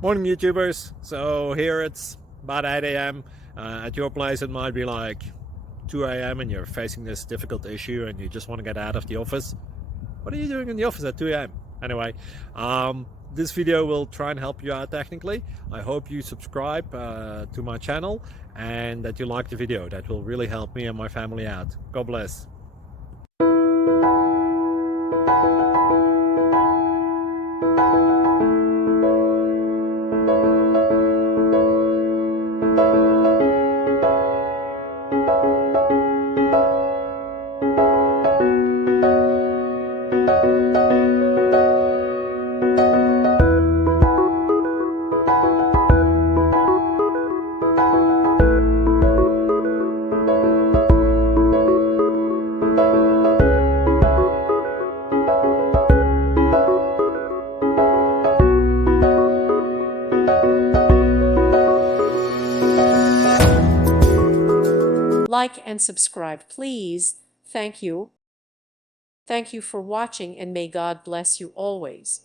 Morning YouTubers. So here it's about 8 a.m. At your place it might be like 2 a.m. and you're facing this difficult issue and you just want to get out of the office. What are you doing in the office at 2 a.m.? Anyway, this video will try and help you out technically. I hope you subscribe to my channel and that you like the video. That will really help me and my family out. God bless. Like and subscribe, please. Thank you. Thank you for watching, and may God bless you always.